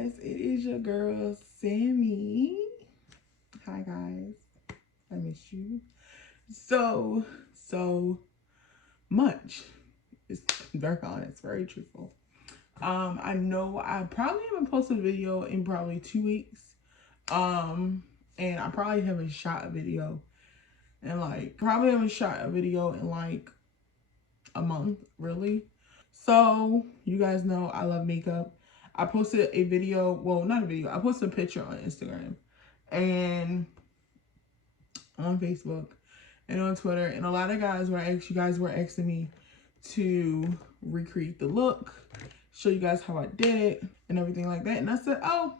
guys, it is your girl Sammy. Hi guys, I miss you so much. It's very honest, very truthful. I know I probably haven't posted a video in probably 2 weeks. And I probably haven't shot a video in like a month, really. So you guys know I love makeup. I posted a video, well, not a video, I posted a picture on Instagram and on Facebook and on Twitter, and a lot of you guys were asking me to recreate the look, show you guys how I did it and everything like that. And I said, oh,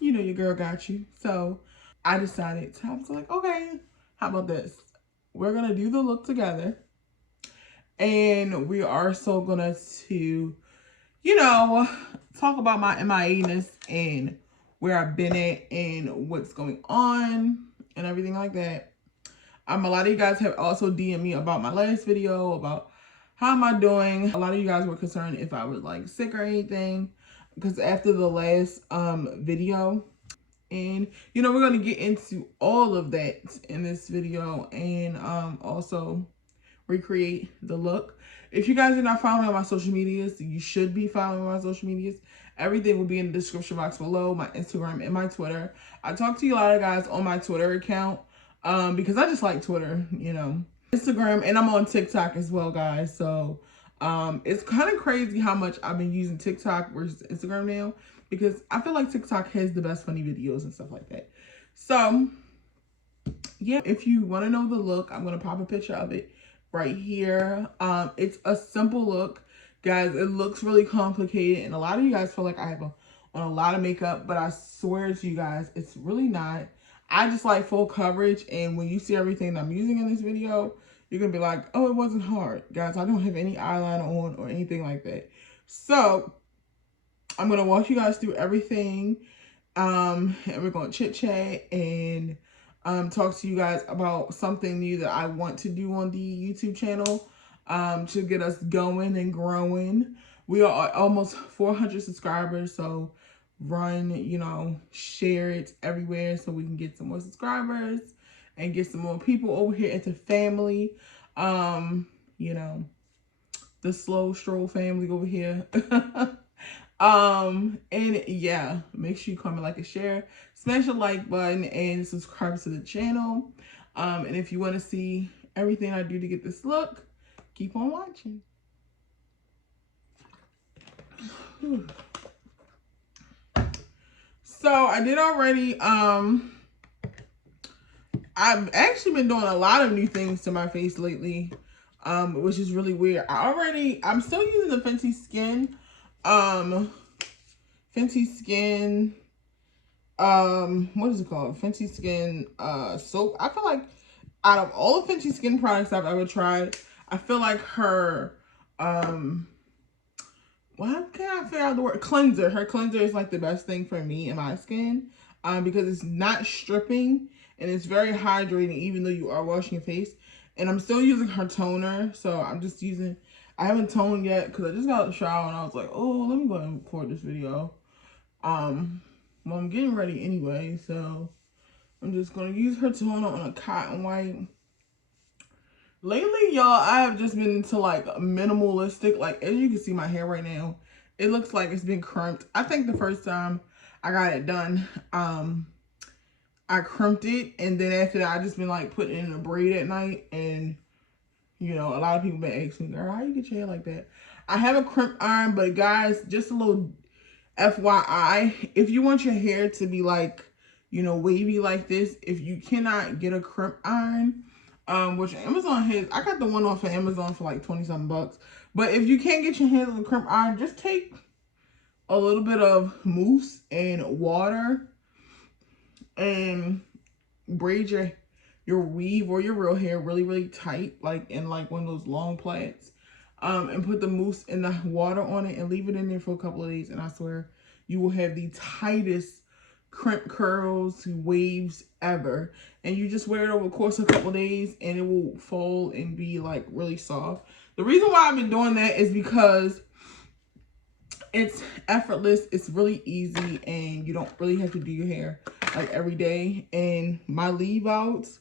you know, your girl got you. So I decided I was like, okay, how about this? We're gonna do the look together, and we are so gonna you know, talk about my MIA-ness and where I've been at and what's going on and everything like that. A lot of you guys have also DM'd me about my last video about how am I doing. A lot of you guys were concerned if I was like sick or anything, because after the last video, and you know, we're gonna get into all of that in this video, and also recreate the look. If you guys are not following on my social medias, you should be following my social medias. Everything will be in the description box below, my Instagram and my Twitter. I talk to a lot of guys on my Twitter account because I just like Twitter, you know. Instagram, and I'm on TikTok as well, guys. So it's kind of crazy how much I've been using TikTok versus Instagram now, because I feel like TikTok has the best funny videos and stuff like that. So yeah, if you want to know the look, I'm going to pop a picture of it right here. It's a simple look, guys. It looks really complicated, and a lot of you guys feel like I have on a lot of makeup, but I swear to you guys, it's really not. I just like full coverage, and when you see everything that I'm using in this video, you're gonna be like, oh, it wasn't hard. Guys, I don't have any eyeliner on or anything like that. So I'm gonna walk you guys through everything, and we're gonna chit chat and talk to you guys about something new that I want to do on the YouTube channel to get us going and growing. We are almost 400 subscribers, so run, you know, share it everywhere so we can get some more subscribers and get some more people over here at the family. You know, the slow stroll family over here. And yeah, make sure you comment, like, and share, smash the like button, and subscribe to the channel. And if you want to see everything I do to get this look, keep on watching. So I did already, I've actually been doing a lot of new things to my face lately, which is really weird. I'm still using the Fenty Skin, what is it called? Fenty Skin, soap. I feel like out of all the Fenty Skin products I've ever tried, I feel like her, why can't I figure out the word? Cleanser. Her cleanser is like the best thing for me and my skin, because it's not stripping and it's very hydrating even though you are washing your face. And I'm still using her toner, so I'm just using, I haven't toned yet because I just got out of the shower and I was like, oh, let me go ahead and record this video. Well, I'm getting ready anyway, so I'm just going to use her toner on a cotton white. Lately, y'all, I have just been into like minimalistic. Like, as you can see my hair right now, it looks like it's been crimped. I think the first time I got it done, I crimped it, and then after that I just been like putting it in a braid at night. And you know, a lot of people been asking me, girl, how you get your hair like that? I have a crimp iron, but guys, just a little FYI, if you want your hair to be like, you know, wavy like this, if you cannot get a crimp iron, which Amazon has, I got the one off of Amazon for like 20-something bucks. But if you can't get your hands on the crimp iron, just take a little bit of mousse and water and braid your weave or your real hair really, really tight, like in like one of those long plaits. And put the mousse and the water on it and leave it in there for a couple of days. And I swear you will have the tightest crimp curls, waves ever. And you just wear it over the course of a couple of days and it will fall and be like really soft. The reason why I've been doing that is because It's effortless, it's really easy, and you don't really have to do your hair like every day. And my leave outs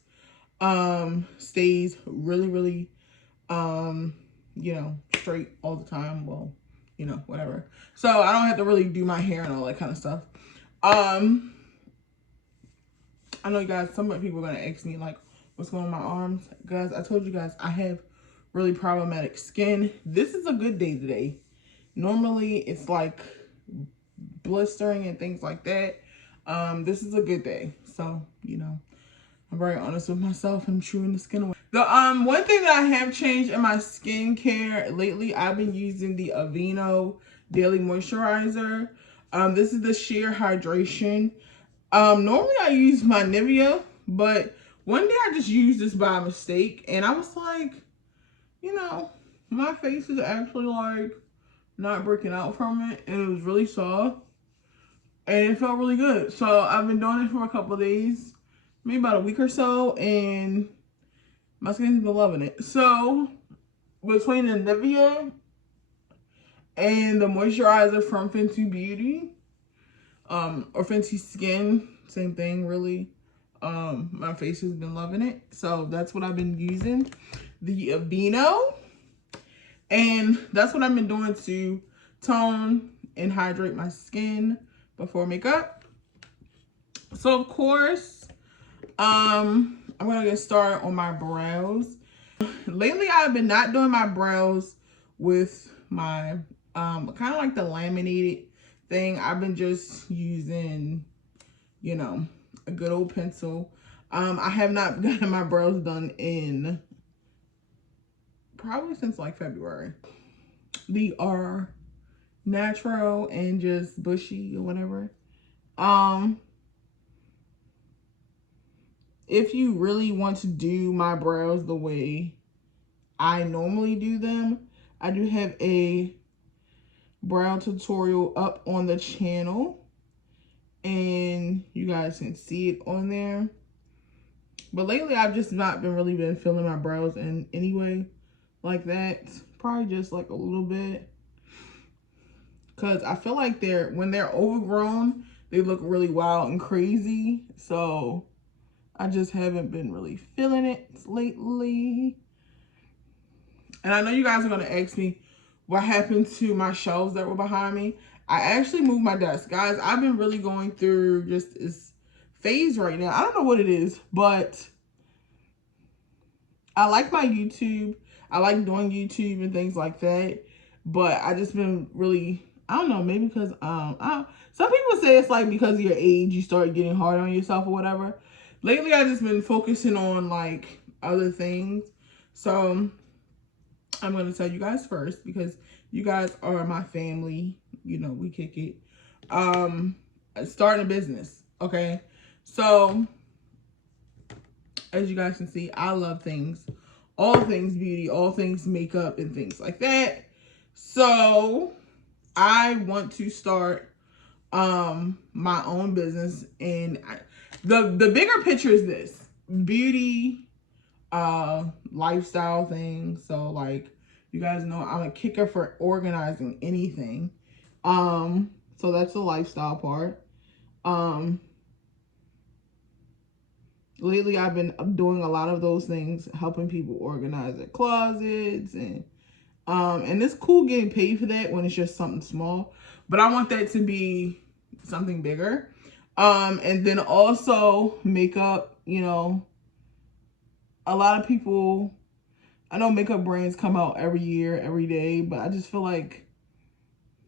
stays really you know, straight all the time. Well, you know, whatever. So I don't have to really do my hair and all that kind of stuff. I know you guys, some people are gonna ask me like, what's going on with my arms? Guys, I told you guys I have really problematic skin. This is a good day today. Normally it's like blistering and things like that. This is a good day. So, you know, I'm very honest with myself. I'm chewing the skin away. The one thing that I have changed in my skincare lately, I've been using the Aveeno Daily Moisturizer. This is the Sheer Hydration. Normally I use my Nivea, but one day I just used this by mistake, and I was like, you know, my face is actually like not breaking out from it, and it was really soft, and it felt really good. So I've been doing it for a couple of days, maybe about a week or so, and my skin's been loving it. So between the Nivea and the moisturizer from Fenty Beauty, or Fenty Skin, same thing really. My face has been loving it. So that's what I've been using, the Aveeno. And that's what I've been doing to tone and hydrate my skin before makeup. So of course, I'm gonna get started on my brows. Lately I've been not doing my brows with my kind of like the laminated thing. I've been just using, you know, a good old pencil. I have not gotten my brows done in probably since like February. They are natural and just bushy or whatever. If you really want to do my brows the way I normally do them, I do have a brow tutorial up on the channel, and you guys can see it on there. But lately I've just not really been filling my brows in anyway like that. Probably just like a little bit, because I feel like when they're overgrown, they look really wild and crazy. So I just haven't been really feeling it lately. And I know you guys are going to ask me what happened to my shelves that were behind me. I actually moved my desk. Guys, I've been really going through just this phase right now. I don't know what it is, but I like my YouTube. I like doing YouTube and things like that. But I just been really, I don't know, maybe because, some people say it's like because of your age, you start getting hard on yourself or whatever. Lately, I've just been focusing on like other things. So I'm going to tell you guys first, because you guys are my family. You know, we kick it. Starting a business, okay? So as you guys can see, I love things, all things beauty, all things makeup and things like that. So I want to start my own business, and the bigger picture is this: beauty, lifestyle thing. So like, you guys know I'm a kicker for organizing anything. So that's the lifestyle part. Lately I've been doing a lot of those things, helping people organize their closets, and it's cool getting paid for that when it's just something small, but I want that to be something bigger. And then also makeup. You know, a lot of people, I know makeup brands come out every year, every day, but I just feel like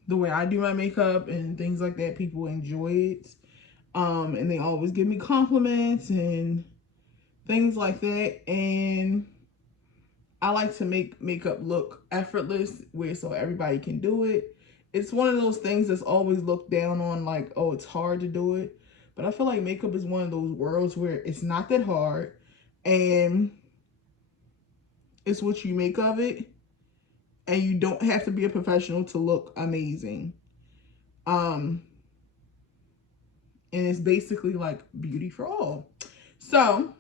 the way I do my makeup and things like that, people enjoy it. And they always give me compliments and things like that. And I like to make makeup look effortless, so everybody can do it. It's one of those things that's always looked down on, like, oh, it's hard to do it. But I feel like makeup is one of those worlds where it's not that hard, and it's what you make of it. And you don't have to be a professional to look amazing. And it's basically like beauty for all. So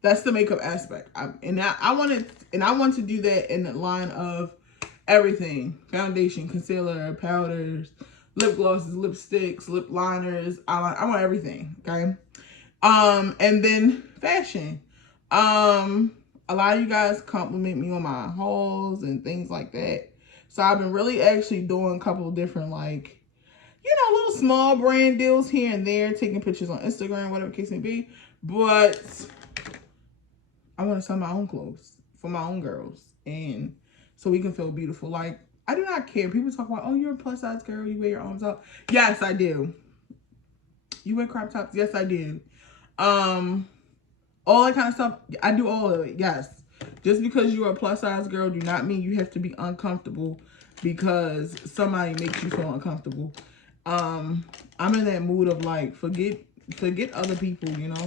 that's the makeup aspect. I want to do that in the line of everything. Foundation, concealer, powders, lip glosses, lipsticks, lip liners, eyeliner. I want everything, okay? And then fashion. A lot of you guys compliment me on my hauls and things like that. So I've been really actually doing a couple of different, like, you know, little small brand deals here and there, taking pictures on Instagram, whatever the case may be. But I want to sell my own clothes for my own girls, and so we can feel beautiful. Like, I do not care. People talk about, oh, you're a plus size girl, you wear your arms out. Yes, I do. You wear crop tops? Yes, I do. All that kind of stuff, I do all of it. Yes. Just because you're a plus size girl do not mean you have to be uncomfortable because somebody makes you feel uncomfortable. I'm in that mood of like, forget other people, you know.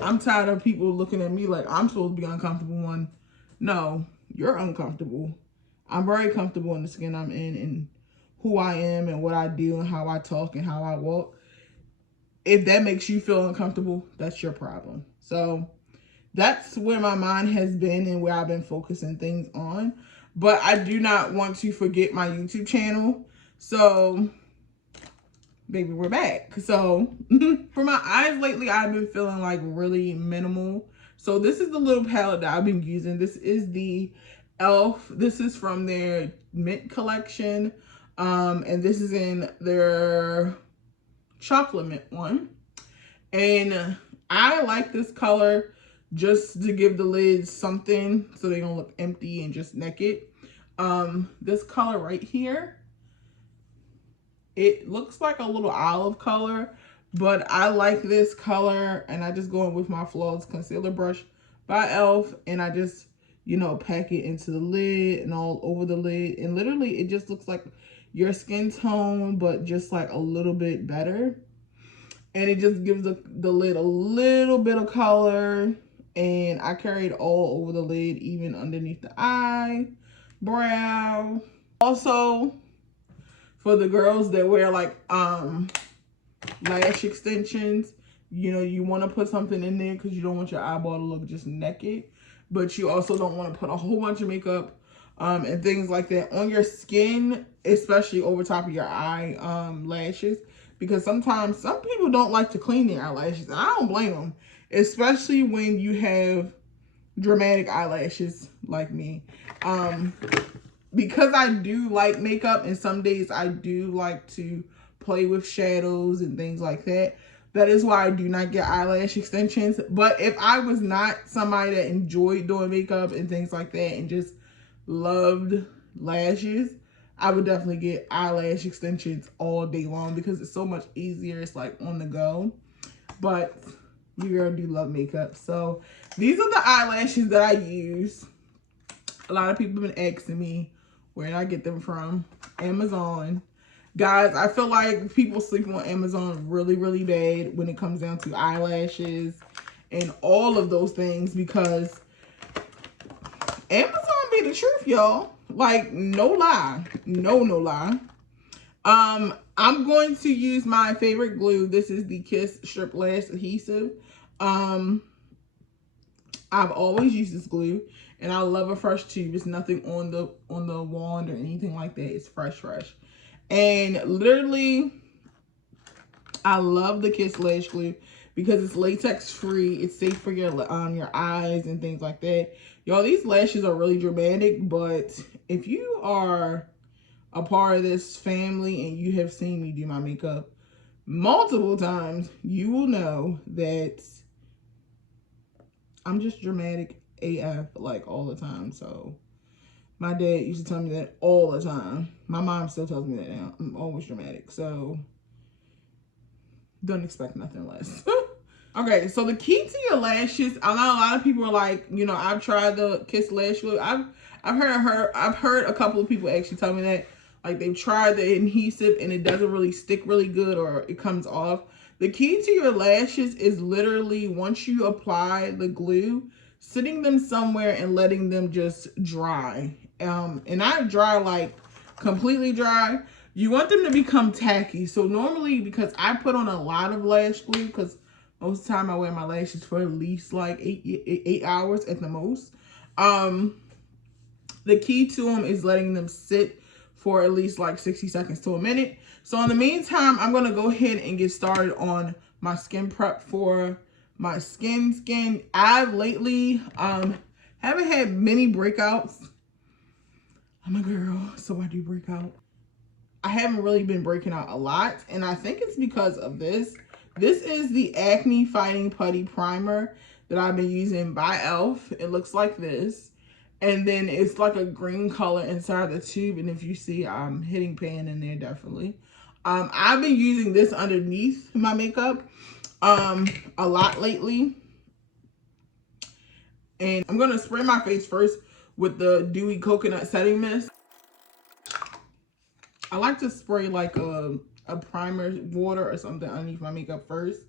I'm tired of people looking at me like I'm supposed to be uncomfortable. No, you're uncomfortable. I'm very comfortable in the skin I'm in and who I am and what I do and how I talk and how I walk. If that makes you feel uncomfortable, that's your problem. So that's where my mind has been and where I've been focusing things on. But I do not want to forget my YouTube channel. So, baby, we're back. So, for my eyes lately, I've been feeling like really minimal. So, this is the little palette that I've been using. This is the e.l.f. This is from their mint collection. And this is in their chocolate mint one. And I like this color just to give the lids something so they don't look empty and just naked. This color right here, it looks like a little olive color, but I like this color, and I just go in with my Flawless Concealer Brush by e.l.f. and I just, you know, pack it into the lid and all over the lid, and literally it just looks like your skin tone, but just like a little bit better. And it just gives the lid a little bit of color. And I carry it all over the lid, even underneath the eye, brow. Also, for the girls that wear like lash extensions, you know, you want to put something in there because you don't want your eyeball to look just naked. But you also don't want to put a whole bunch of makeup and things like that on your skin, especially over top of your eye lashes. Because sometimes some people don't like to clean their eyelashes, and I don't blame them, especially when you have dramatic eyelashes like me. Because I do like makeup, and some days I do like to play with shadows and things like that. That is why I do not get eyelash extensions. But if I was not somebody that enjoyed doing makeup and things like that and just loved lashes, I would definitely get eyelash extensions all day long because it's so much easier. It's like on the go. But you girl do love makeup. So these are the eyelashes that I use. A lot of people have been asking me where did I get them from. Amazon. Guys, I feel like people sleep on Amazon really, really bad when it comes down to eyelashes and all of those things, because Amazon be the truth, y'all. Like, no lie. No lie. I'm going to use my favorite glue. This is the Kiss Strip Lash Adhesive. I've always used this glue, and I love a fresh tube. It's nothing on the wand or anything like that. It's fresh. And literally, I love the Kiss Lash Glue because it's latex free. It's safe for your eyes and things like that. Y'all, these lashes are really dramatic, but if you are a part of this family and you have seen me do my makeup multiple times, you will know that I'm just dramatic AF, like, all the time. So my dad used to tell me that all the time. My mom still tells me that now. I'm always dramatic. So don't expect nothing less. Okay, so the key to your lashes, I know a lot of people are like, you know, I've tried the Kiss Lash Glue. I've heard a couple of people actually tell me that, like, they've tried the adhesive and it doesn't really stick really good, or it comes off. The key to your lashes is literally, once you apply the glue, sitting them somewhere and letting them just dry. And not dry like completely dry. You want them to become tacky. So normally, because I put on a lot of lash glue, because most of the time I wear my lashes for at least like eight hours at the most. The key to them is letting them sit for at least like 60 seconds to a minute. So in the meantime, I'm gonna go ahead and get started on my skin prep for my skin. I've lately haven't had many breakouts. I'm a girl, so I do break out. I haven't really been breaking out a lot, and I think it's because of this. This is the Acne Fighting Putty Primer that I've been using by e.l.f. It looks like this. And then it's like a green color inside the tube. And if you see, I'm hitting pan in there definitely. I've been using this underneath my makeup a lot lately. And I'm going to spray my face first with the DEWY Coconut Setting Mist. I like to spray like a primer water or something underneath my makeup first.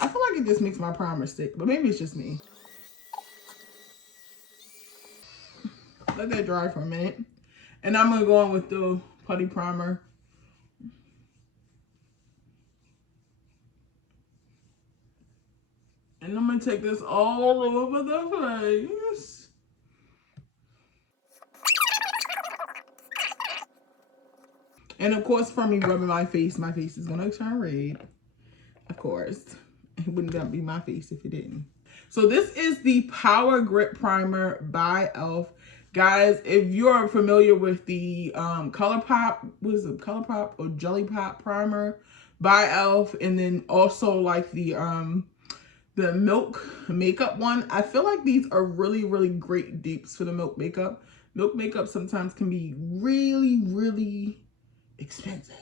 I feel like it just makes my primer stick, but maybe it's just me. Let that dry for a minute. And I'm going to go in with the putty primer. And I'm going to take this all over the face. And of course, for me rubbing my face is going to turn red. Of course. It wouldn't that be my face if it didn't. So this is the Power Grip Primer by e.l.f. Guys, if you're familiar with the ColourPop, what is it, ColourPop or Jelly Pop primer by e.l.f. and then also like the Milk Makeup one, I feel like these are really, really great dupes for the Milk Makeup. Milk Makeup sometimes can be really, really expensive.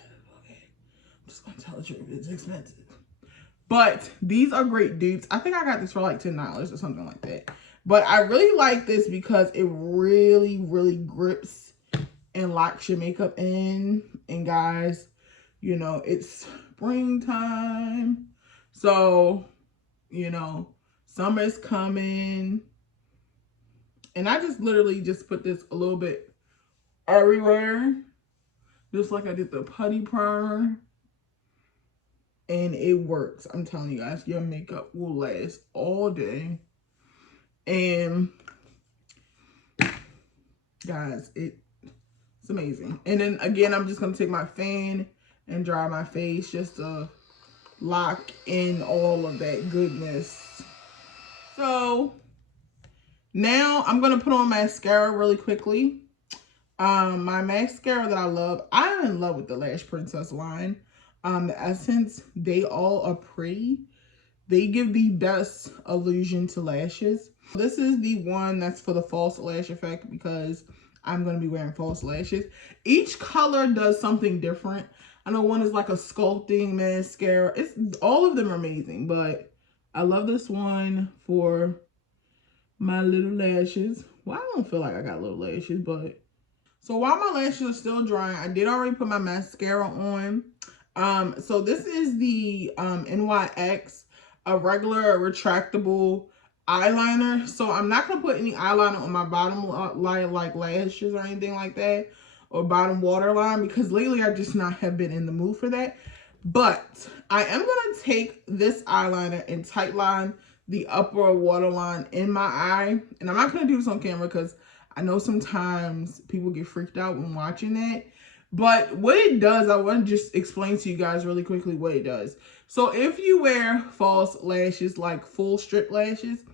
Okay, I'm just gonna tell the truth, it's expensive. But these are great dupes. I think I got this for like $10 or something like that. But I really like this because it really, really grips and locks your makeup in. And guys, you know, it's springtime. So, you know, summer's coming. And I just literally just put this a little bit everywhere. Just like I did the putty primer. And it works. I'm telling you guys, your makeup will last all day. And guys, it's amazing. And then again, I'm just going to take my fan and dry my face just to lock in all of that goodness. So now I'm going to put on mascara really quickly. My mascara that I love, I'm in love with the Lash Princess line. The Essence, they all are pretty. They give the best illusion to lashes. This is the one that's for the false lash effect because I'm going to be wearing false lashes. Each color does something different. I know one is like a sculpting mascara. All of them are amazing, but I love this one for my little lashes. Well, I don't feel like I got little lashes, but so while my lashes are still drying, I did already put my mascara on. So this is the NYX, a regular retractable eyeliner. So I'm not going to put any eyeliner on my bottom line, like lashes or anything like that, or bottom waterline, because lately I just not have been in the mood for that. But I am going to take this eyeliner and tightline the upper waterline in my eye. And I'm not going to do this on camera because I know sometimes people get freaked out when watching that. But what it does, I want to just explain to you guys really quickly what it does. So if you wear false lashes, like full strip lashes,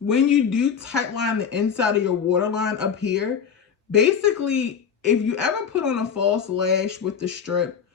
when you do tightline the inside of your waterline up here, basically, if you ever put on a false lash with the strip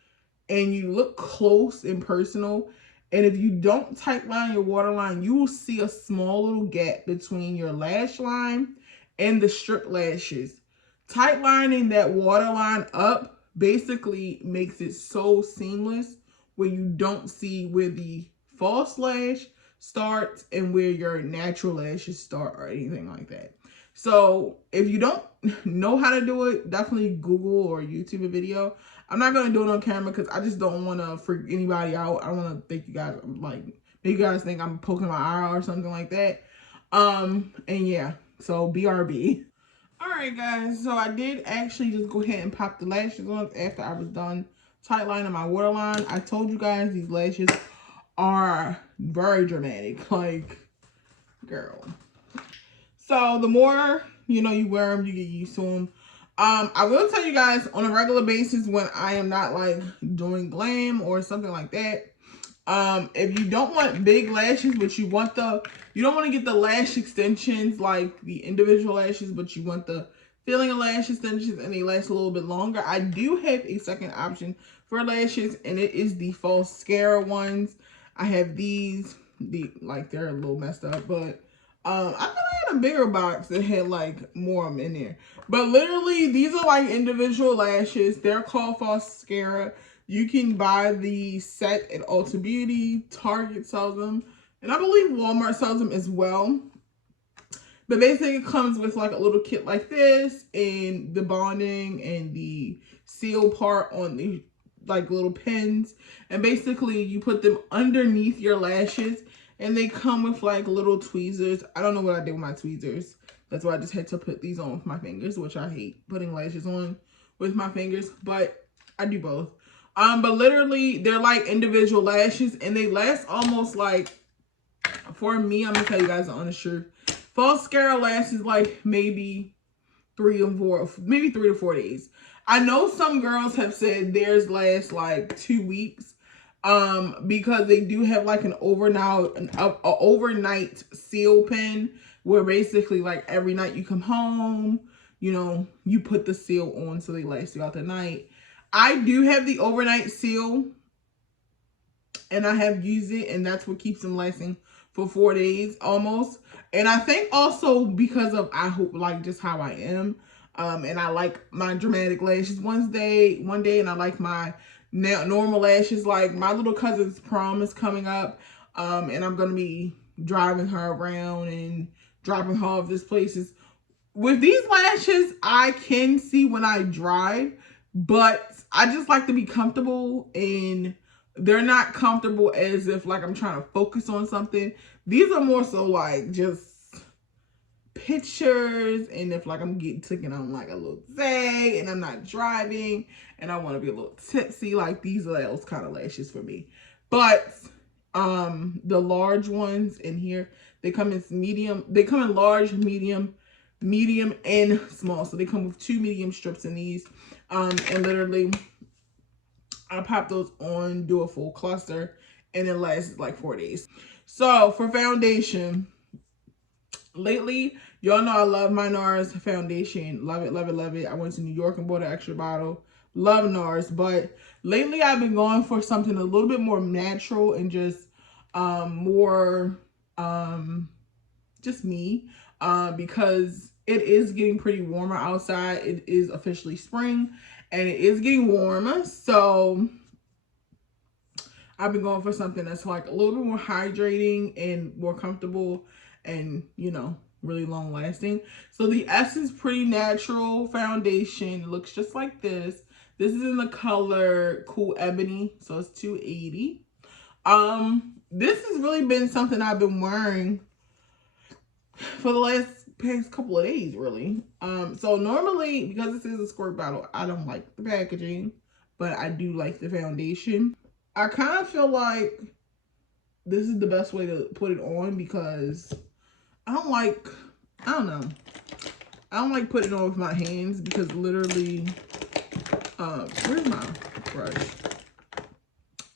and you look close and personal, and if you don't tightline your waterline, you will see a small little gap between your lash line and the strip lashes. Tightlining that waterline up basically makes it so seamless where you don't see where the false lash starts and where your natural lashes start or anything like that. So if you don't know how to do it, definitely Google or YouTube a video. I'm not going to do it on camera because I just don't want to freak anybody out. I don't want to think you guys, like, make you guys think I'm poking my eye or something like that. And yeah, so BRB. Alright guys, so I did actually just go ahead and pop the lashes on after I was done tightlining my waterline. I told you guys these lashes are very dramatic, like, girl. So the more, you know, you wear them, you get used to them. I will tell you guys on a regular basis when I am not like doing glam or something like that. If you don't want big lashes, but you don't want to get the lash extensions like the individual lashes, but you want the feeling of lash extensions and they last a little bit longer. I do have a second option for lashes, and it is the false mascara ones. I have these. They're a little messed up, but I thought I had a bigger box that had like more of them in there. But literally, these are like individual lashes. They're called false mascara. You can buy the set at Ulta Beauty. Target sells them, and I believe Walmart sells them as well. But basically, it comes with like a little kit like this, and the bonding and the seal part on the like little pins. And basically, you put them underneath your lashes, and they come with like little tweezers. I don't know what I did with my tweezers. That's why I just had to put these on with my fingers, which I hate putting lashes on with my fingers, but I do both. But literally, they're like individual lashes, and they last almost like, for me, I'm gonna tell you guys the honest truth. False mascara lashes like maybe 3 to 4 days. I know some girls have said theirs lasts like 2 weeks, because they do have like an overnight seal pen where basically like every night you come home, you know, you put the seal on so they last throughout the night. I do have the overnight seal, and I have used it, and that's what keeps them lasting for 4 days almost. And I think also because of, I hope, like just how I am, and I like my dramatic lashes one day, and I like my normal lashes. Like my little cousin's prom is coming up, and I'm gonna be driving her around and dropping her off this places. With these lashes, I can see when I drive, but I just like to be comfortable, and they're not comfortable as if like I'm trying to focus on something. These are more so like just pictures, and if like I'm getting taken on like a little day and I'm not driving and I want to be a little tipsy, like these are those kind of lashes for me. But the large ones in here, they come in medium, they come in large, medium, and small. So they come with 2 medium strips in these, and literally I pop those on, do a full cluster, and it lasts like 4 days. So for foundation, lately, y'all know I love my NARS foundation. Love it, love it, love it. I went to New York and bought an extra bottle. Love NARS, but lately I've been going for something a little bit more natural and just more just me, because it is getting pretty warmer outside. It is officially spring, and it is getting warmer, so I've been going for something that's like a little bit more hydrating and more comfortable and, you know, really long lasting. So the Essence Pretty Natural foundation looks just like this. This is in the color Cool Ebony, so it's $2.80. This has really been something I've been wearing for the past couple of days, really. So normally, because this is a squirt bottle, I don't like the packaging, but I do like the foundation. I kind of feel like this is the best way to put it on because I don't like putting it on with my hands because literally, where's my brush?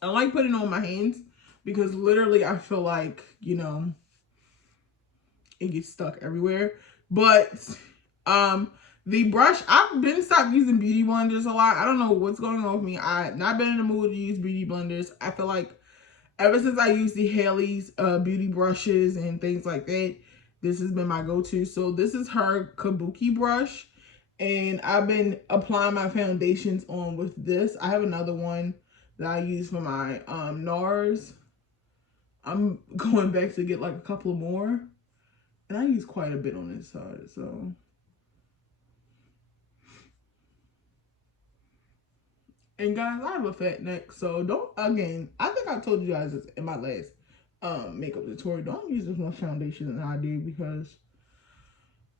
I like putting it on my hands because literally I feel like, you know, it gets stuck everywhere. But the brush, I've been stopped using beauty blenders a lot. I don't know what's going on with me. I've not been in the mood to use beauty blenders. I feel like ever since I used the Haley's beauty brushes and things like that, this has been my go-to. So this is her Kabuki brush, and I've been applying my foundations on with this. I have another one that I use for my NARS. I'm going back to get like a couple more, and I use quite a bit on this side, so. And guys, I have a fat neck, so don't, again, I think I told you guys this in my last makeup tutorial. Don't use as much foundation than I do because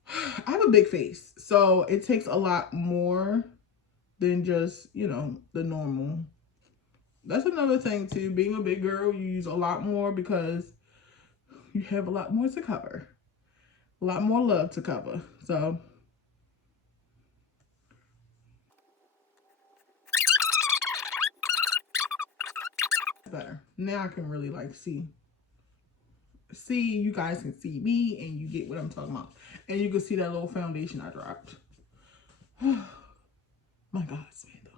I have a big face. So it takes a lot more than just, you know, the normal. That's another thing too. Being a big girl, you use a lot more because you have a lot more to cover. A lot more love to cover. So Now I can really like see, you guys can see me and you get what I'm talking about. And you can see that little foundation I dropped. My God, Samantha.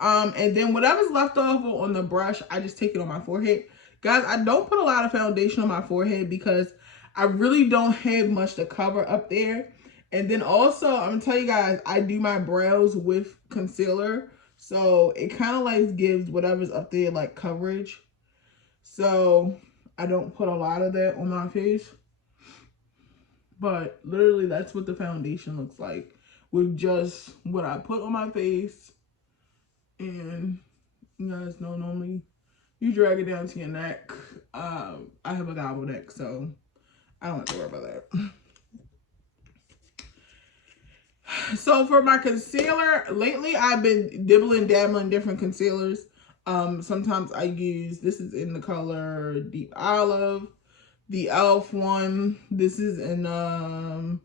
And then whatever's left over on the brush, I just take it on my forehead. Guys, I don't put a lot of foundation on my forehead because I really don't have much to cover up there. And then also, I'm gonna tell you guys, I do my brows with concealer. So it kind of like gives whatever's up there like coverage. So I don't put a lot of that on my face. But literally that's what the foundation looks like with just what I put on my face. And you guys know normally you drag it down to your neck. I have a gobble neck, so I don't have to worry about that. So for my concealer, lately I've been dabbling different concealers. Sometimes I use, this is in the color Deep Olive, the e.l.f. one. This is in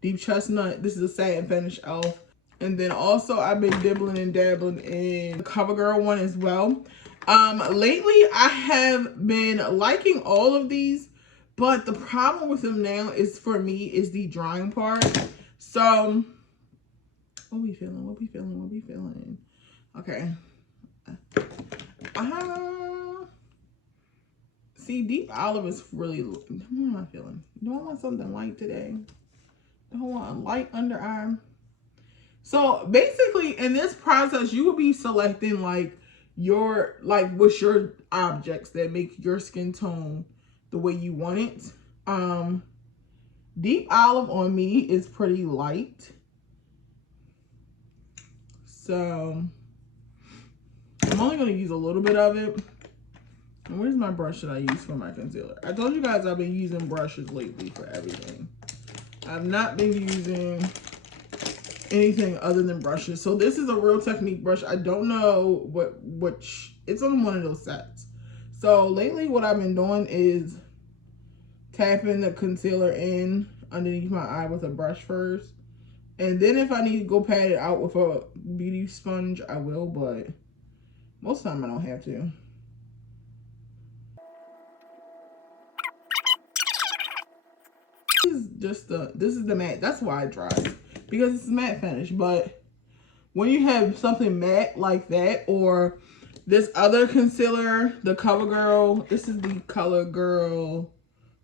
Deep Chestnut. This is a satin finish e.l.f. And then also I've been dabbling in the CoverGirl one as well. Lately I have been liking all of these, but the problem with them now is for me is the drying part. So what we feeling? What we feeling? What we feeling? Okay. See, Deep Olive is really, what am I feeling? Do I want something light today? Do I want a light under eye? So basically in this process, you will be selecting like what's your objects that make your skin tone the way you want it. Deep Olive on me is pretty light. So I'm only going to use a little bit of it. And where's my brush that I use for my concealer? I told you guys I've been using brushes lately for everything. I've not been using anything other than brushes. So this is a Real Technique brush. I don't know which, it's on one of those sets. So lately what I've been doing is tapping the concealer in underneath my eye with a brush first. And then if I need to go pat it out with a beauty sponge, I will, but most of the time I don't have to. This is the matte. That's why it dries, because it's a matte finish. But when you have something matte like that, or this other concealer, the CoverGirl, this is the ColourGirl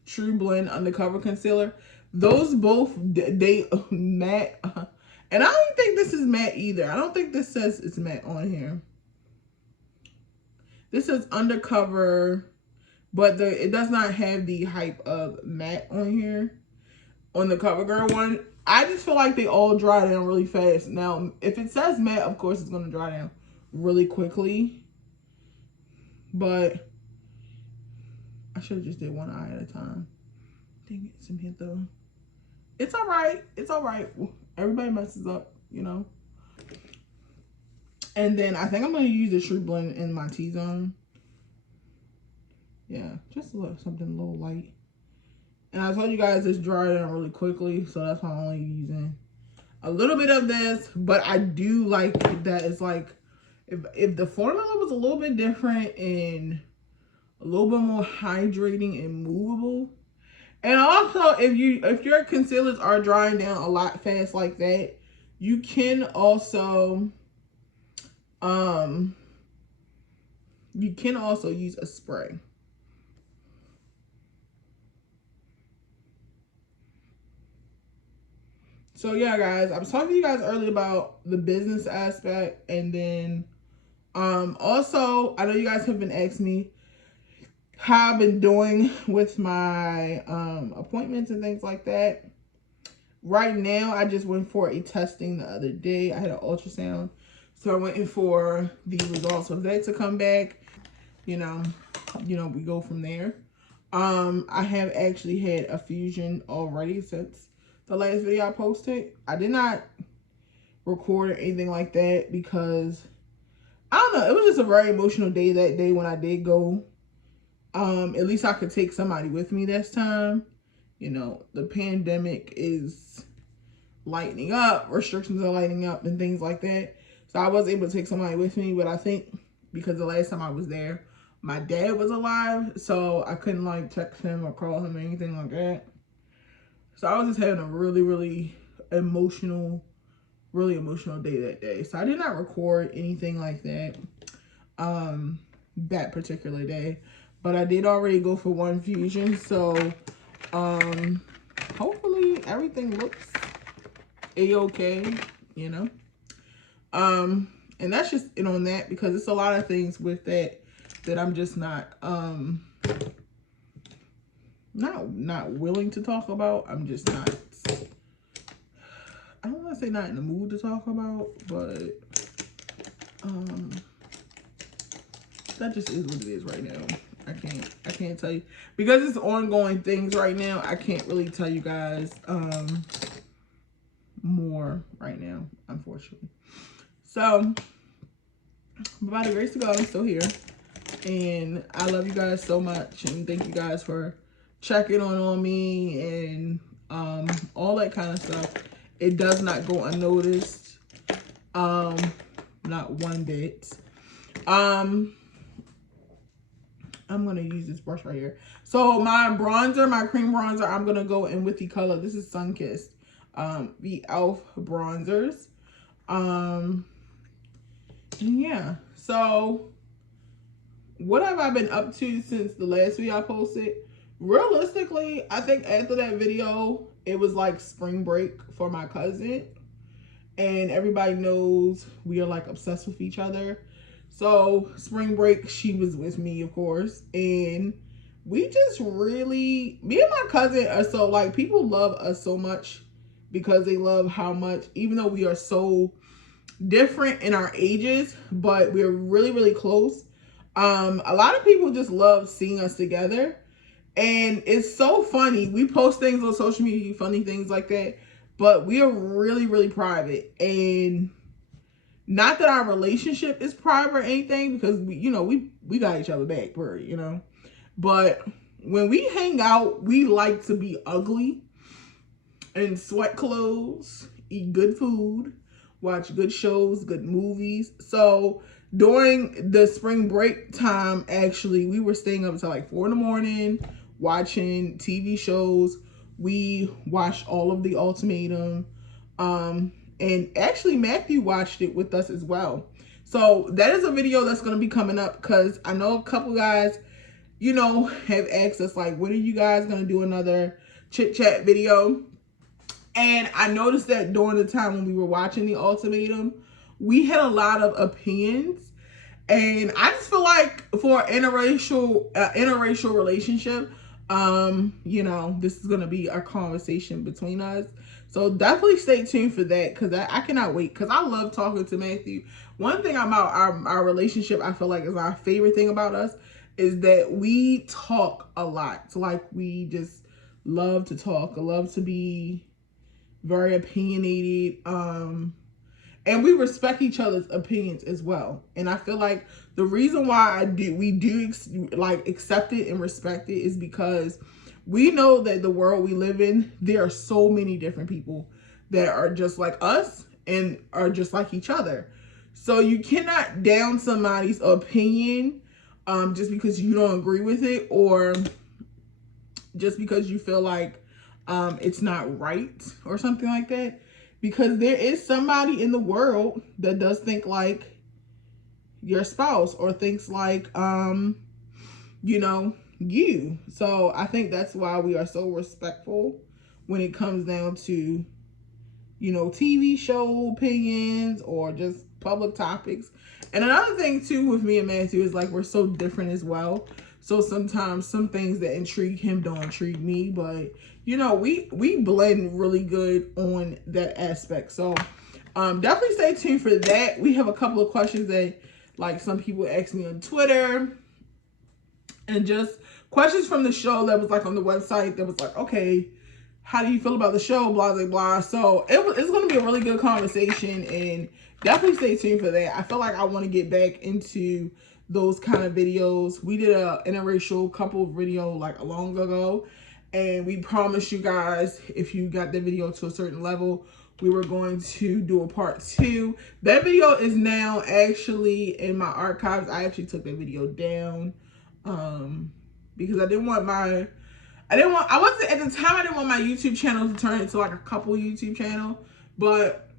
TruBlend Undercover concealer. Those both, they matte. And I don't think this is matte either. I don't think this says it's matte on here. This is Undercover, but it does not have the hype of matte on here. On the CoverGirl one, I just feel like they all dry down really fast. Now, if it says matte, of course it's going to dry down really quickly. But I should have just did one eye at a time. Dang it, Samantha. It's all right. It's all right. Everybody messes up, you know. And then I think I'm going to use the TruBlend in my T-zone. Yeah, just something a little light. And I told you guys this dried down really quickly, so that's why I'm only using a little bit of this. But I do like that it's like, if the formula was a little bit different and a little bit more hydrating and movable. And also, if your concealers are drying down a lot fast like that, you can also use a spray. So yeah, guys, I was talking to you guys earlier about the business aspect, and then also I know you guys have been asking me how I've been doing with my appointments and things like that. Right now, I just went for a testing the other day. I had an ultrasound, so I'm waiting for the results of that to come back. You know, we go from there. I have actually had a fusion already since the last video I posted. I did not record or anything like that because I don't know, it was just a very emotional day that day when I did go. At least I could take somebody with me this time. You know, the pandemic is lightening up, restrictions are lightening up and things like that. So I was able to take somebody with me, but I think because the last time I was there, my dad was alive, so I couldn't like text him or call him or anything like that. So I was just having a really emotional day that day. So I did not record anything like that that particular day, but I did already go for one fusion. So hopefully everything looks a-okay, you know. And that's just it on that, because it's a lot of things with that I'm just not willing to talk about. I'm just not, I don't want to say not in the mood to talk about, but that just is what it is right now. I can't tell you, because it's ongoing things right now. I can't really tell you guys more right now, unfortunately. So, by the grace of God, I'm still here, and I love you guys so much, and thank you guys for checking on me and all that kind of stuff. It does not go unnoticed, not one bit. I'm gonna use this brush right here. So my bronzer, my cream bronzer, I'm gonna go in with the color. This is Sunkissed, the e.l.f. bronzers. And yeah, so what have I been up to since the last video I posted? Realistically, I think after that video, it was like spring break for my cousin, and everybody knows we are like obsessed with each other. So spring break, she was with me, of course, and we just really, me and my cousin are so like, people love us so much because they love how much, even though we are so different in our ages, but we're really close. A lot of people just love seeing us together, and it's so funny. We post things on social media, funny things like that, but we are really private. And not that our relationship is private or anything, because we, you know, we got each other back, you know. But when we hang out, we like to be ugly and sweat clothes, eat good food, watch good shows, good movies. So during the spring break time, actually, we were staying up until like 4 in the morning, watching TV shows. We watched all of The Ultimatum. And actually Matthew watched it with us as well. So that is a video that's going to be coming up, because I know a couple guys, you know, have asked us like, when are you guys going to do another chit chat video? And I noticed that during the time when we were watching The Ultimatum, we had a lot of opinions. And I just feel like for an interracial relationship, you know, this is going to be a conversation between us. So definitely stay tuned for that, because I cannot wait, because I love talking to Matthew. One thing about our relationship, I feel like is our favorite thing about us, is that we talk a lot. So like, we just love to talk, love to be very opinionated, and we respect each other's opinions as well. And I feel like the reason why we do like accept it and respect it is because we know that the world we live in, there are so many different people that are just like us and are just like each other. So you cannot down somebody's opinion just because you don't agree with it, or just because you feel like it's not right or something like that. Because there is somebody in the world that does think like your spouse, or thinks like, you know, you. So I think that's why we are so respectful when it comes down to, you know, TV show opinions or just public topics. And another thing too with me and Matthew is like, we're so different as well. So sometimes some things that intrigue him don't intrigue me, but you know, we blend really good on that aspect. So definitely stay tuned for that. We have a couple of questions that like some people asked me on Twitter, and just questions from the show that was like on the website that was like, okay, how do you feel about the show, blah blah blah. So it's going to be a really good conversation, and definitely stay tuned for that. I feel like I want to get back into those kind of videos. We did a interracial couple video like a long ago, and we promised you guys, if you got the video to a certain level, we were going to do a part 2. That video is now actually in my archives. I actually took that video down because I didn't want my, I wasn't, at the time I didn't want my YouTube channel to turn into like a couple YouTube channel, but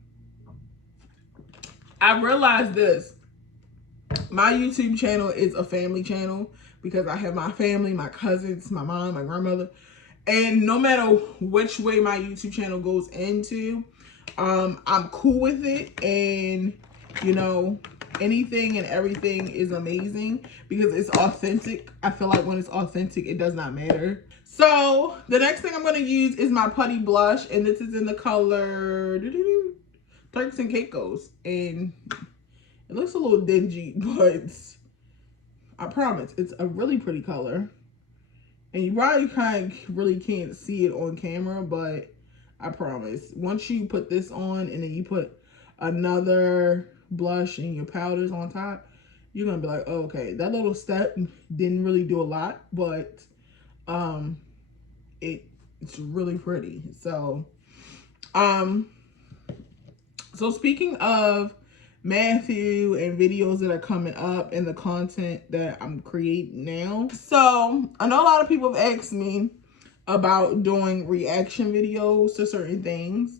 I realized this. My YouTube channel is a family channel because I have my family, my cousins, my mom, my grandmother, and no matter which way my YouTube channel goes into, I'm cool with it, and you know, anything and everything is amazing because it's authentic. I feel like when it's authentic, it does not matter. So the next thing I'm going to use is my Putty blush, and this is in the color Turks and Caicos, and it looks a little dingy, but I promise it's a really pretty color. And you probably kind of really can't see it on camera, but I promise once you put this on and then you put another blush and your powders on top, you're gonna be like, oh, okay, that little step didn't really do a lot, but it's really pretty. So so speaking of Matthew and videos that are coming up and the content that I'm creating now, so I know a lot of people have asked me about doing reaction videos to certain things,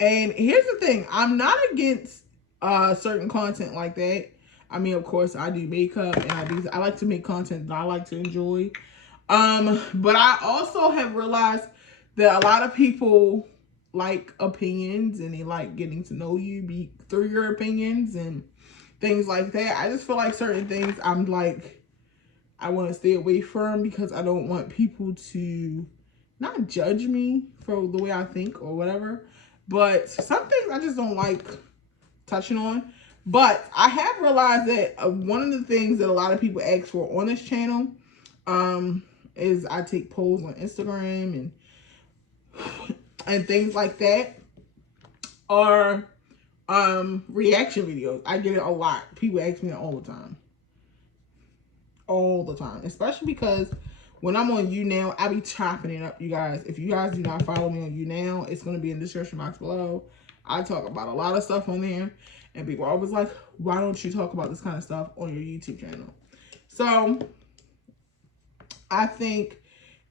and here's the thing, I'm not against certain content like that. I mean, of course I do makeup and I like to make content that I like to enjoy, but I also have realized that a lot of people like opinions and they like getting to know you through your opinions and things like that. I just feel like certain things I'm like, I want to stay away from because I don't want people to not judge me for the way I think or whatever, but some things I just don't like touching on. But I have realized that one of the things that a lot of people ask for on this channel is I take polls on Instagram and things like that, are reaction videos. I get it a lot. People ask me that all the time, especially because when I'm on YouNow, I be chopping it up, you guys. If you guys do not follow me on YouNow, it's going to be in the description box below. I talk about a lot of stuff on there, and people are always like, why don't you talk about this kind of stuff on your YouTube channel? So I think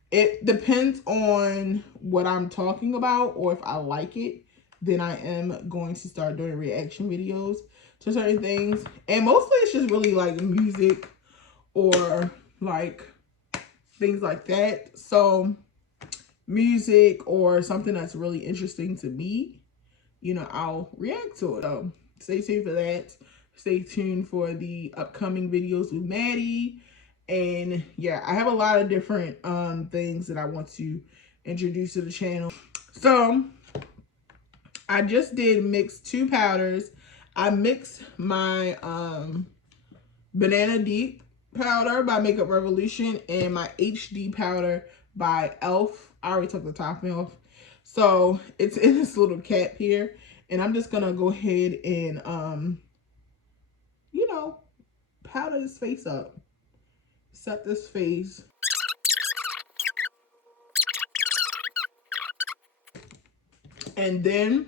it depends on what I'm talking about, or if I like it, then I am going to start doing reaction videos to certain things. And mostly it's just really like music or like things like that. So music or something that's really interesting to me, you know, I'll react to it. So stay tuned for that. Stay tuned for the upcoming videos with Maddie. And yeah, I have a lot of different things that I want to introduce to the channel. So I just did mix 2 powders. I mixed my Banana Deep powder by Makeup Revolution and my HD powder by e.l.f. I already took the top off. So it's in this little cap here. And I'm just gonna go ahead and you know, powder this face up. Set this face. And then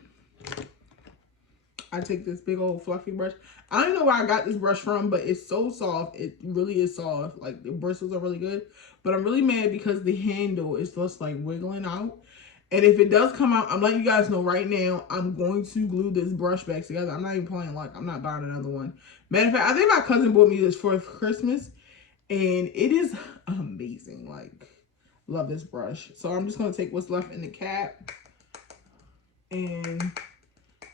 I take this big old fluffy brush. I don't know where I got this brush from, but it's so soft. It really is soft. Like the bristles are really good. But I'm really mad because the handle is just like wiggling out. And if it does come out, I'm letting you guys know right now, I'm going to glue this brush back together. I'm not even playing, like, I'm not buying another one. Matter of fact, I think my cousin bought me this for Christmas. And it is amazing. Like, love this brush. So I'm just going to take what's left in the cap and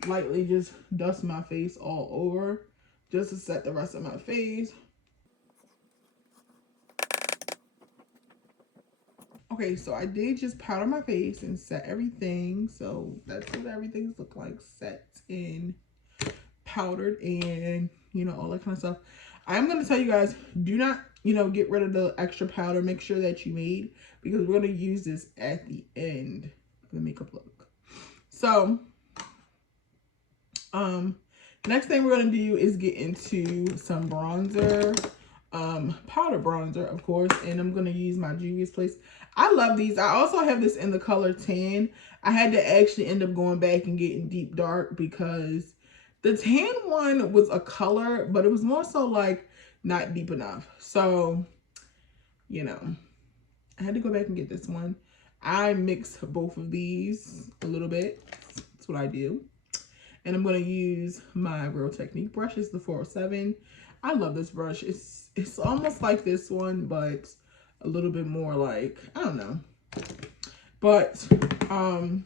lightly just dust my face all over just to set the rest of my face. Okay, so I did just powder my face and set everything. So that's what everything's look like, set and powdered and, you know, all that kind of stuff. I'm going to tell you guys, do not, you know, get rid of the extra powder. Make sure that you made, because we're going to use this at the end of the makeup look. So, next thing we're going to do is get into some bronzer. powder bronzer, of course, and I'm going to use my Juvia's Place. I love these. I also have this in the color tan. I had to actually end up going back and getting deep dark because the tan one was a color, but it was more so like not deep enough. So, you know, I had to go back and get this one. I mix both of these a little bit. That's what I do. And I'm going to use my Real Technique brush. It's the 407. I love this brush. It's almost like this one, but a little bit more like, I don't know. But I'm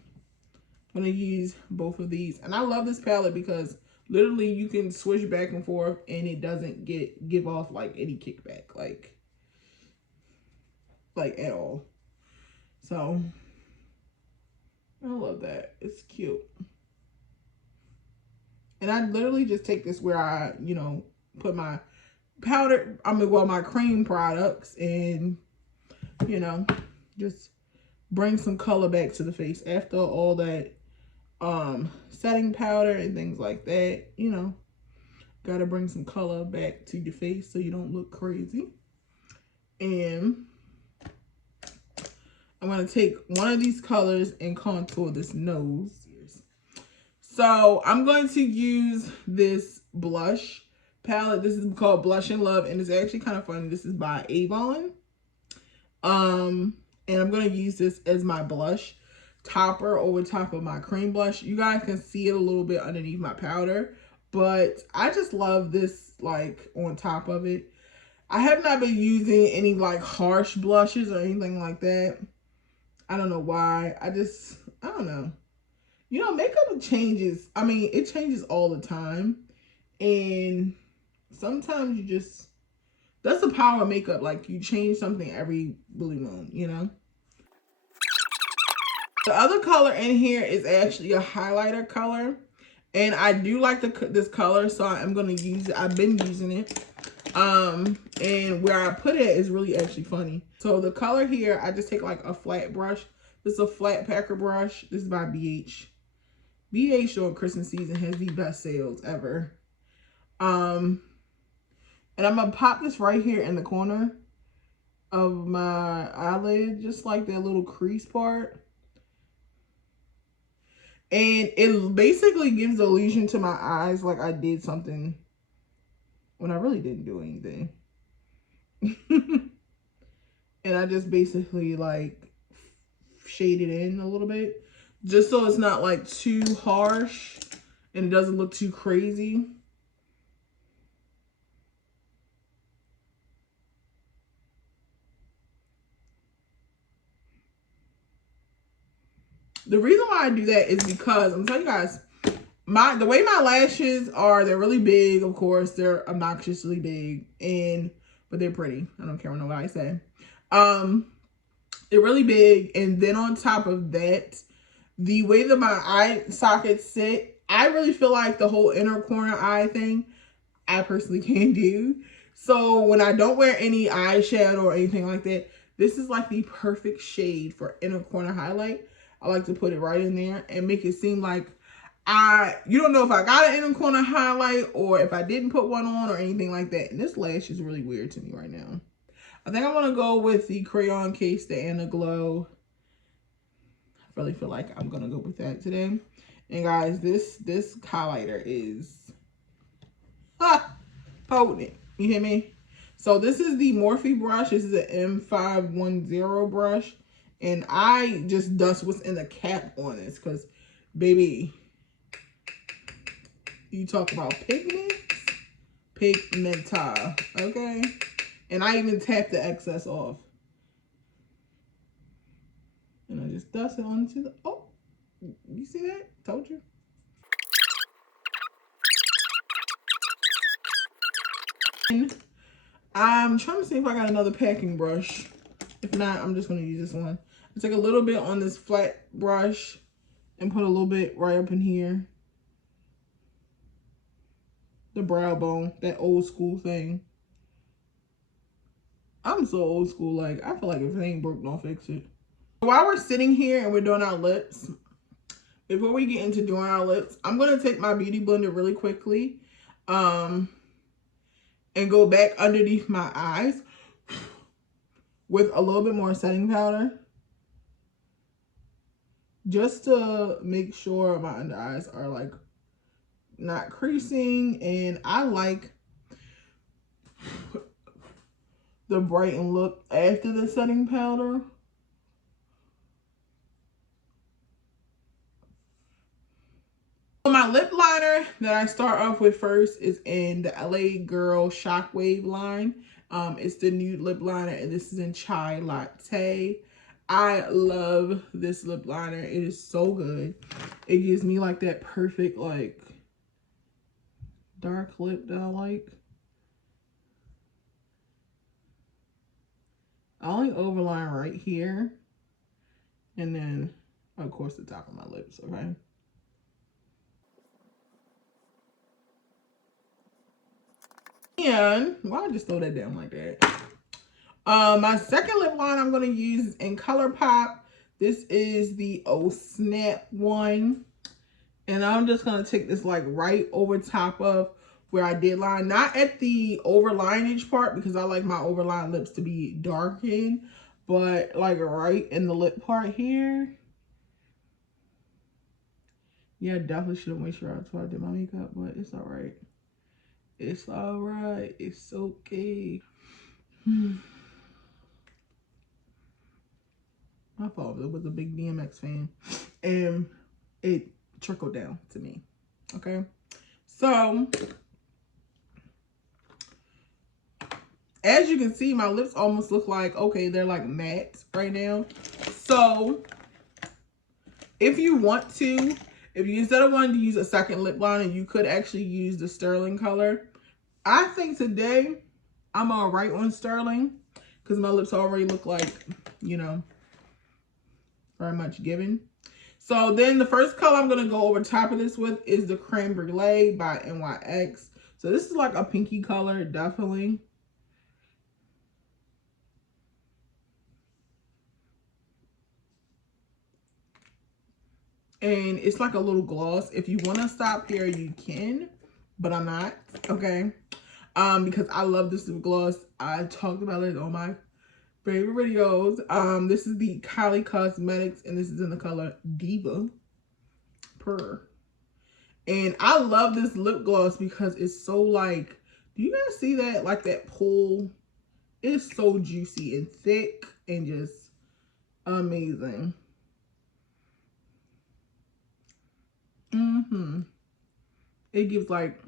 going to use both of these. And I love this palette because literally you can switch back and forth and it doesn't give off like any kickback. Like at all. So I love that. It's cute. And I literally just take this where I, you know, put my powder, my cream products and, you know, just bring some color back to the face after all that setting powder and things like that. You know, gotta bring some color back to your face so you don't look crazy. And I'm gonna take one of these colors and contour this nose. So I'm going to use this blush palette. This is called Blush in Love, and it's actually kind of funny. This is by Avon. And I'm going to use this as my blush topper over top of my cream blush. You guys can see it a little bit underneath my powder, but I just love this like on top of it. I have not been using any like harsh blushes or anything like that. I don't know why. I don't know. You know, makeup changes. I mean, it changes all the time. And sometimes you just, that's the power of makeup. Like, you change something every blue moon, you know? The other color in here is actually a highlighter color. And I do like this color, so I'm going to use it. I've been using it. And where I put it is really actually funny. So the color here, I just take like a flat brush. This is a flat packer brush. This is by BH. BH during Christmas season has the best sales ever. And I'm gonna pop this right here in the corner of my eyelid, just like that little crease part. And it basically gives the illusion to my eyes like I did something when I really didn't do anything. And I just basically like shade it in a little bit, just so it's not like too harsh and it doesn't look too crazy. The reason why I do that is because I'm telling you guys, the way my lashes are, they're really big, of course. They're obnoxiously big, but they're pretty. I don't care what nobody say. They're really big, and then on top of that, the way that my eye sockets sit, I really feel like the whole inner corner eye thing, I personally can't do. So when I don't wear any eyeshadow or anything like that, this is like the perfect shade for inner corner highlight. I like to put it right in there and make it seem like you don't know if I got an inner corner highlight or if I didn't put one on or anything like that. And this lash is really weird to me right now. I think I'm going to go with the Crayon Case, the Anna Glow. I really feel like I'm going to go with that today. And guys, this highlighter is potent. You hear me? So this is the Morphe brush. This is an M510 brush. And I just dust what's in the cap on this because, baby, you talk about pigments, pigmenta, okay? And I even tap the excess off. And I just dust it onto the, oh, you see that? Told you. And I'm trying to see if I got another packing brush. If not, I'm just going to use this one. I take a little bit on this flat brush and put a little bit right up in here. The brow bone, that old school thing. I'm so old school, like, I feel like if it ain't broke, don't fix it. While we're sitting here and we're doing our lips, before we get into doing our lips, I'm going to take my Beauty Blender really quickly. and go back underneath my eyes with a little bit more setting powder, just to make sure my under eyes are like not creasing. And I like the brighten look after the setting powder. My lip liner that I start off with first is in the LA Girl Shockwave line. It's the nude lip liner, and this is in Chai Latte. I love this lip liner. It is so good. It gives me like that perfect like dark lip that I like. I only overline right here, and then of course the top of my lips, okay? And why I just throw that down like that? My second lip line I'm gonna use in ColourPop. This is the Oh Snap one, and I'm just gonna take this like right over top of where I did line, not at the overlineage part because I like my overline lips to be darkened, but like right in the lip part here. Yeah, I definitely should have moisturized before I did my makeup, but it's all right. It's all right. It's okay. My father was a big DMX fan, and it trickled down to me. Okay, so as you can see, my lips almost look like, okay, they're like matte right now. So if you want to, if you instead of wanting to use a second lip liner, you could actually use the Sterling color. I think today I'm all right on Sterling because my lips already look like, you know, very much given. So then the first color I'm going to go over top of this with is the Creme Brulee by NYX. So this is like a pinky color, definitely. And it's like a little gloss. If you want to stop here, you can, but I'm not, okay? Because I love this lip gloss. I talked about it on my favorite videos. This is the Kylie Cosmetics, and this is in the color Diva Purr. And I love this lip gloss because it's so like, do you guys see that? Like that pull. It's so juicy and thick and just amazing. It gives like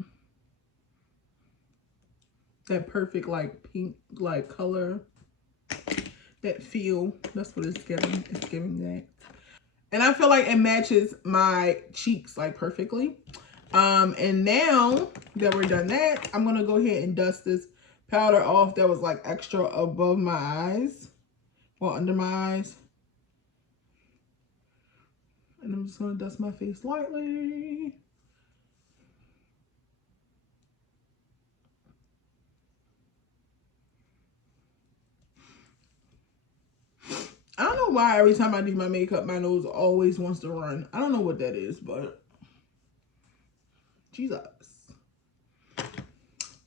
that perfect like pink like color, that feel. That's what it's giving. It's giving that. And I feel like it matches my cheeks like perfectly. And now that we're done that, I'm gonna go ahead and dust this powder off that was like extra above my eyes, or under my eyes. And I'm just gonna dust my face lightly. I don't know why every time I do my makeup, my nose always wants to run. I don't know what that is, but Jesus.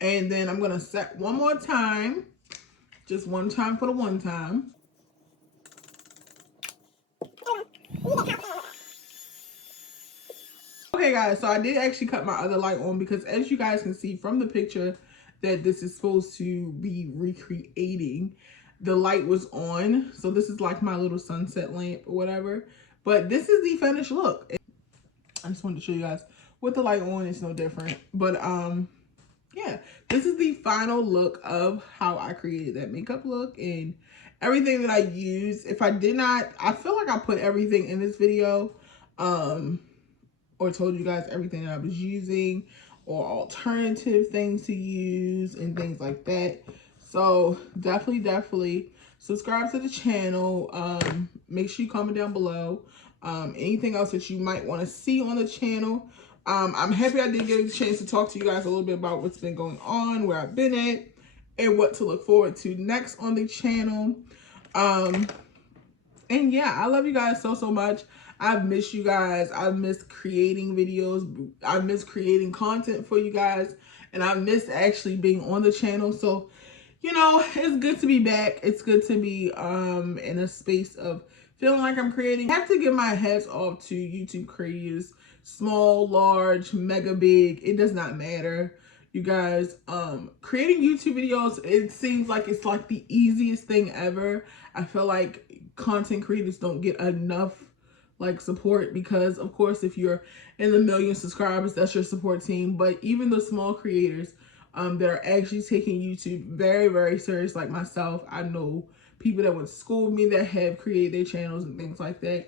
And then I'm gonna set one more time, just one time for the one time. Okay guys, so I did actually cut my other light on because as you guys can see from the picture that this is supposed to be recreating, the light was on. So this is like my little sunset lamp or whatever, but this is the finished look. I just wanted to show you guys with the light on, it's no different. But yeah, this is the final look of how I created that makeup look and everything that I use. If I did not, I feel like I put everything in this video, or told you guys everything that I was using or alternative things to use and things like that. So definitely subscribe to the channel. Make sure you comment down below anything else that you might want to see on the channel. I'm happy I did get a chance to talk to you guys a little bit about what's been going on, where I've been at, and what to look forward to next on the channel. And yeah, I love you guys so much. I've missed you guys. I've missed creating videos. I've missed creating content for you guys. and I missed actually being on the channel. So, you know, it's good to be back. It's good to be in a space of feeling like I'm creating. I have to give my hats off to YouTube creators, small, large, mega big, it does not matter. You guys, creating YouTube videos, it seems like it's like the easiest thing ever. I feel like content creators don't get enough like support, because of course if you're in the million subscribers, that's your support team. But even the small creators that are actually taking YouTube very, very serious, like myself, I know people that went to school with me that have created their channels and things like that.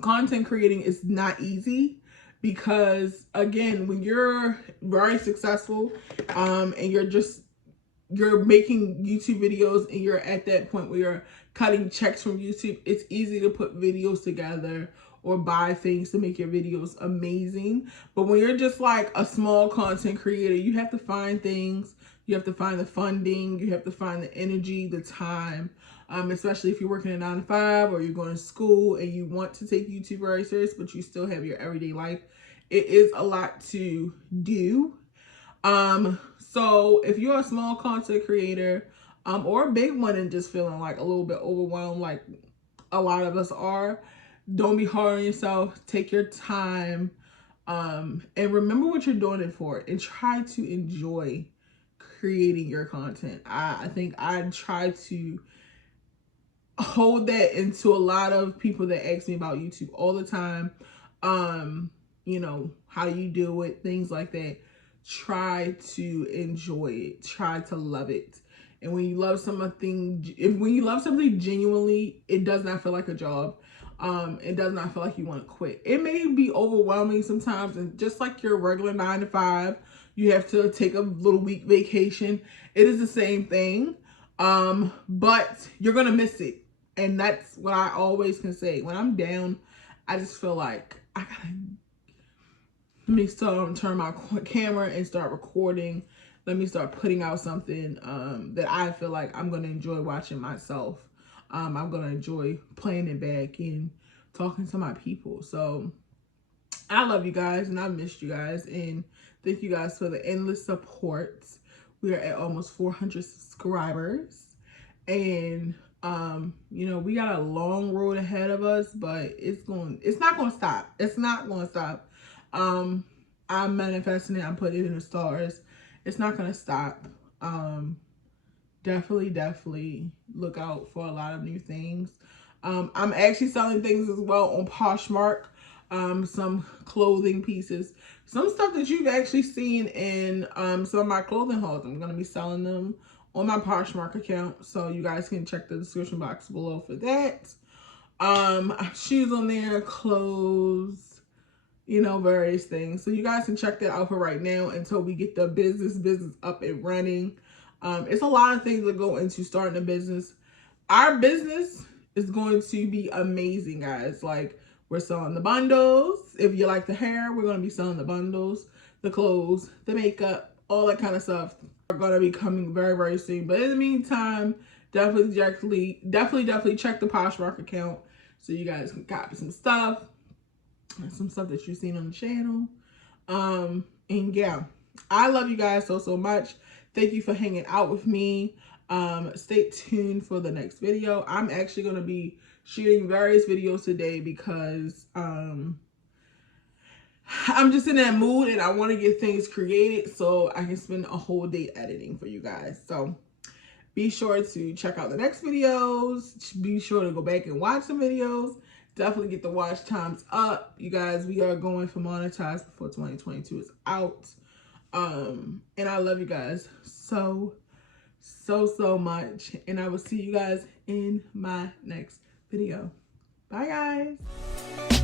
Content creating is not easy, because again, when you're very successful and you're making YouTube videos and you're at that point where you're cutting checks from YouTube, it's easy to put videos together or buy things to make your videos amazing. But when you're just like a small content creator, you have to find things, you have to find the funding, you have to find the energy, the time, especially if you're working a 9-to-5 or you're going to school and you want to take YouTube very serious, but you still have your everyday life. It is a lot to do. So if you're a small content creator, or a big one and just feeling like a little bit overwhelmed, like a lot of us are, don't be hard on yourself. Take your time, and remember what you're doing it for, and try to enjoy creating your content. I think I try to hold that into a lot of people that ask me about YouTube all the time. You know, how do you do it? Things like that. Try to enjoy it. Try to love it. And when you love something, when you love something genuinely, it does not feel like a job. It does not feel like you want to quit. It may be overwhelming sometimes, and just like your regular 9-to-5, you have to take a little week vacation. It is the same thing, but you're gonna miss it. And that's what I always can say. When I'm down, I just feel like I gotta, let me start, turn my camera and start recording. Let me start putting out something that I feel like I'm going to enjoy watching myself. I'm going to enjoy playing it back and talking to my people. So I love you guys, and I missed you guys. And thank you guys for the endless support. We are at almost 400 subscribers. And you know, we got a long road ahead of us, but it's not going to stop. It's not going to stop. I'm manifesting it. I'm putting it in the stars. It's not going to stop. Definitely look out for a lot of new things. I'm actually selling things as well on Poshmark. Some clothing pieces, some stuff that you've actually seen in some of my clothing hauls. I'm going to be selling them on my Poshmark account, so you guys can check the description box below for that. Shoes on there, clothes, you know, various things. So you guys can check that out for right now until we get the business up and running. It's a lot of things that go into starting a business. Our business is going to be amazing, guys. Like, we're selling the bundles. If you like the hair, we're going to be selling the bundles, the clothes, the makeup, all that kind of stuff are going to be coming very, very soon. But in the meantime, definitely check the Poshmark account so you guys can copy some stuff that you've seen on the channel. And yeah, I love you guys so much. Thank you for hanging out with me. Stay tuned for the next video. I'm actually going to be shooting various videos today because I'm just in that mood and I want to get things created so I can spend a whole day editing for you guys. So be sure to check out the next videos. Be sure to go back and watch the videos. Definitely get the watch times up. You guys, we are going for monetized before 2022 is out. And I love you guys so much. And I will see you guys in my next video. Bye, guys.